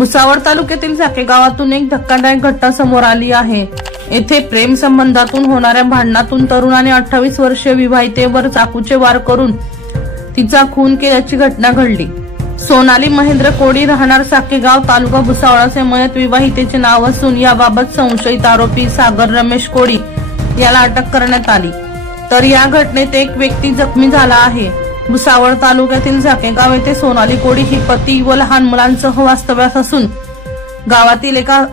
भुसावळ तालुक्यातील साके गावातून एक धक्कादायक घटना समोर आली आहे। येथे प्रेम संबंधातून होणाऱ्या भांडणातून तरुणाने 28 वर्षीय विवाहितेवर चाकूचे वार करून तिचा खून केल्याची घटना घडली। सोनाली महेंद्र कोडी राहणार साकेगाव तालुका भुसावळचे मयत विवाहितेचे नाव असून याबाबत संशयित आरोपी सागर रमेश कोडी याला अटक करण्यात आली, तर या घटनेत एक व्यक्ती जखमी झाला आहे। भुसावळ तालुक्यातील साकेगाव येथे सोनाली कोडी ही पती व लहान मुलांसह वास्तव्यास असून गावातील एका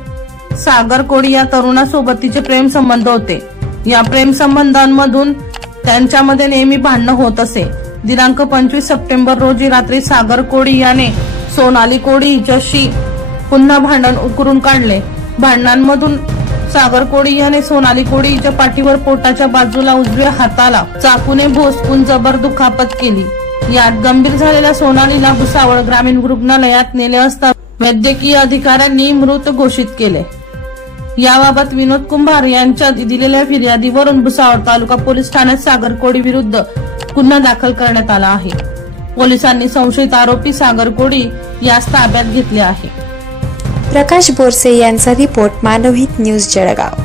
सागर कोडी या तरुणासोबत तिचे प्रेम संबंध होते। या प्रेम संबंधांमधून त्यांच्यामध्ये नेहमी भांडण होत असे। दिनांक 25 सप्टेंबर रोजी रात्री सागर कोडी याने सोनाली कोडी हिच्याशी पुन्हा भांडण उकरून काढले। भांडणांमधून सागर कोडी याने सोनाली कोडी हिच्या पाठीवर पोटाच्या बाजूला उजव्या हाताला चाकूने भोसकून जबर दुखापत केली। यात गंभीर झालेल्या सोनालीला भुसावळ ग्रामीण रुग्णालयात नेले असता वैद्यकीय अधिकाऱ्यांनी मृत घोषित केले। याबाबत विनोद कुंभार यांच्या दिलेल्या फिर्यादीवरून भुसावळ तालुका पोलीस ठाण्यात सागर कोडी विरुद्ध गुन्हा दाखल करण्यात आला आहे। पोलिसांनी संशयित आरोपी सागर कोडी यास ताब्यात घेतले आहे। प्रकाश बोरसे यांचा रिपोर्ट, मानवहित न्यूज, जळगाव।